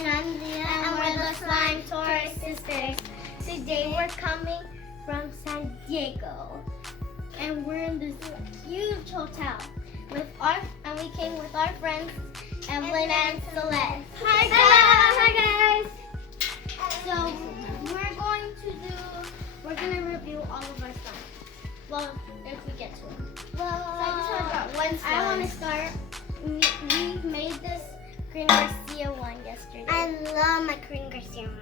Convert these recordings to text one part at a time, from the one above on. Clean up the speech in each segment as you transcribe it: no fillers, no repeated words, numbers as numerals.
And I'm Leah. And we're the Slime Torres sisters. Today we're coming from San Diego. And we're in this huge hotel. And we came with our friends, Evelyn and Celeste. Hi guys! So we're gonna review all of our slime. Well, if we get to it. So I just want to start one slime. I want to start. We made this Green Garcia one yesterday. I love my Green Garcia one.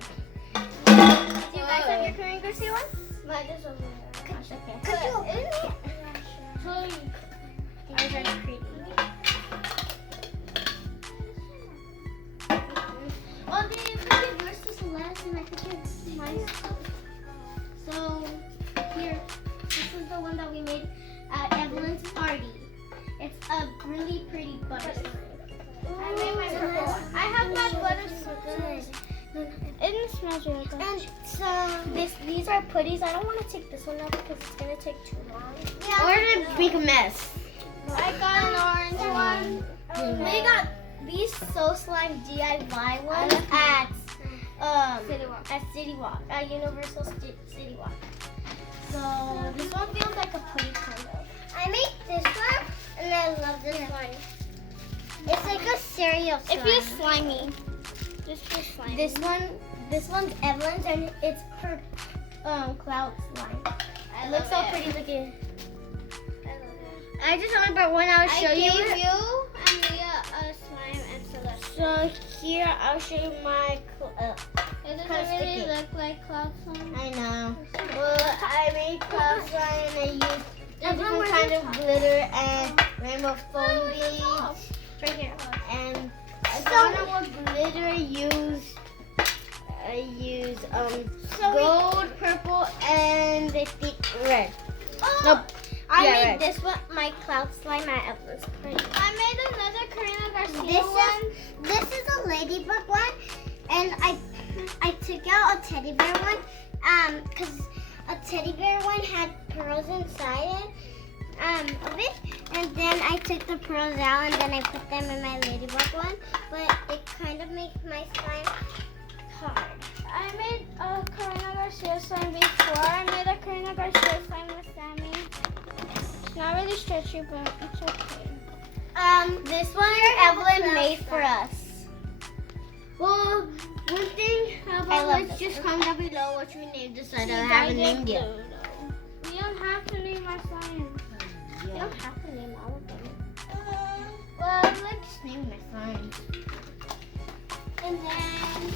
Do you guys have your Green Garcia one? Mine is over there. Could you open it? Yeah, sure. Ours are pretty. Oh, they could give yours to Celeste and I could give mine. So, here, this is the one that we made at Evelyn's party. It's a really pretty butter slime. I made my purple one. I have my butter slime. It smells really good. And so, these are putties. I don't want to take this one out because it's going to take too long. Yeah. Or to make a mess. I got an orange one. We got these So Slime DIY ones at City Walk, at Universal City Walk. So this one feels like a putty kind of. I made this one and I love this one. It's like a cereal slime. It feels slimy. This feels slimy. This one's Evelyn's and it's her cloud slime. It looks so pretty looking. I just remember when I would show you. I gave you and Leah a slime and Celeste. So here I'll show you my. It doesn't really look like cloud slime. I know. Well, I made cloud slime and I used different kind of glitter and rainbow foam beads. Right here. And I don't know what glitter I use gold, purple, and I think red. Oh. Nope. I made this one, my cloud slime at Evelyn's party. I made another Karina Garcia one. This is a ladybug one, and I took out a teddy bear one, because a teddy bear one had pearls inside of it, and then I took the pearls out and then I put them in my ladybug one, but it kind of makes my slime hard. I made a Karina Garcia slime before. I made a Karina Garcia slime with Sammy. It's not really stretchy, but it's okay. This one Evelyn made for us. Well, one thing, let's just comment down below what you named this. I haven't named yet. We don't have to name our slime. Yeah. You don't have to name all of them. Well, let's just name my slime. And then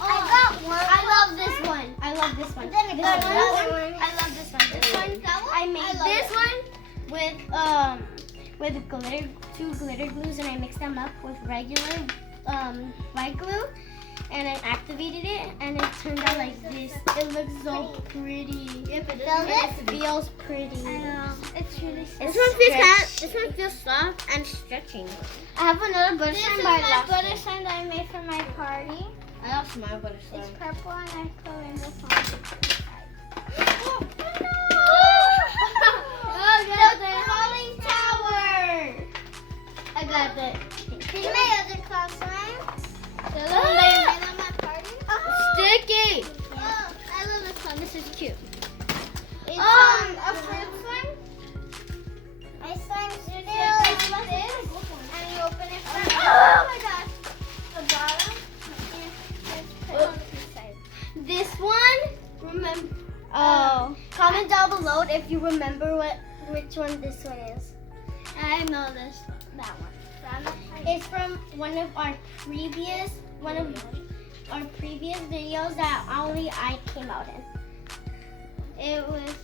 I got one. I love this one. I love this one. I love this one. This one. I made this one with glitter, 2 glitter glues, and I mixed them up with regular white glue, and I activated it, and it turned out like this. It looks so pretty. It feels pretty. I know. It's really. This one feels soft and stretching. I have another butter slime. This is my butter slime that I made for my party. I also my butter slime. It's purple and I put rainbow foam. Oh no! The falling tower. I got that. Here's my other cloud slime. The one that I made on my party. Sticky. Oh, I love this one. This is cute. It's a fruit slime. My slime feels like this, and you open it from. Oh my gosh! The bottom. This one, remember? Comment down below if you remember which one this one is. I know that one. It's from one of our previous videos that only I came out in. It was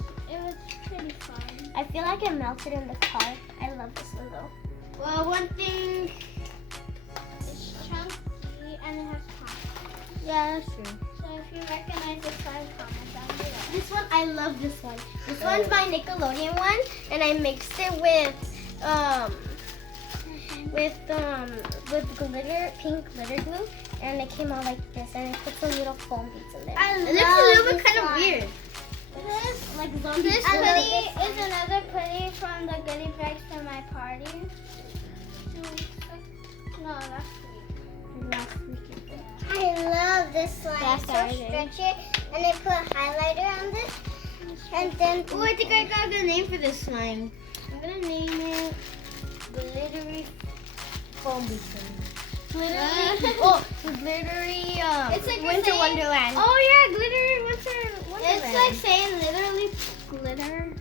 pretty fun. I feel like it melted in the car. I love this one though. Well, one thing, it's chunky and it has pumps. Yeah, that's true. So if you recognize this slime, comment down below. This one, I love this one. This one's my Nickelodeon one, and I mixed it with glitter, pink glitter glue, and it came out like this, and I put some little foam beads in there. It looks a little bit kind of weird. This putty is another putty from the goodie bags from my party. No, that's sweet. I love this slime. It's so stretchy. And I put highlighter on this. And then... Oh, I think I got a good name for this slime. I'm going to name it Glittery Foam Slime. Glittery it's like Winter Wonderland. Oh yeah, glittery Winter Wonderland. It's like saying literally glitter.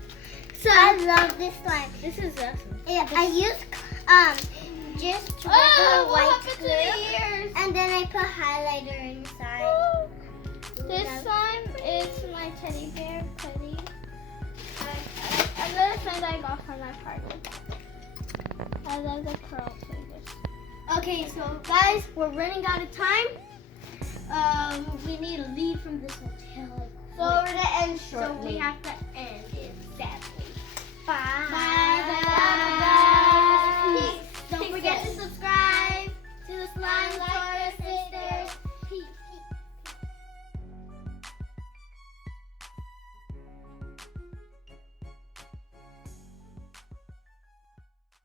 So I love this slime. This is awesome. Yeah, I use just regular white glue, and then I put highlighter inside. Oh. This slime is my teddy bear, Teddy. Another friend I got from my party. I love the curl fingers. Okay, so guys, we're running out of time. We need to leave from this hotel. So we're gonna end shortly. So we have to end.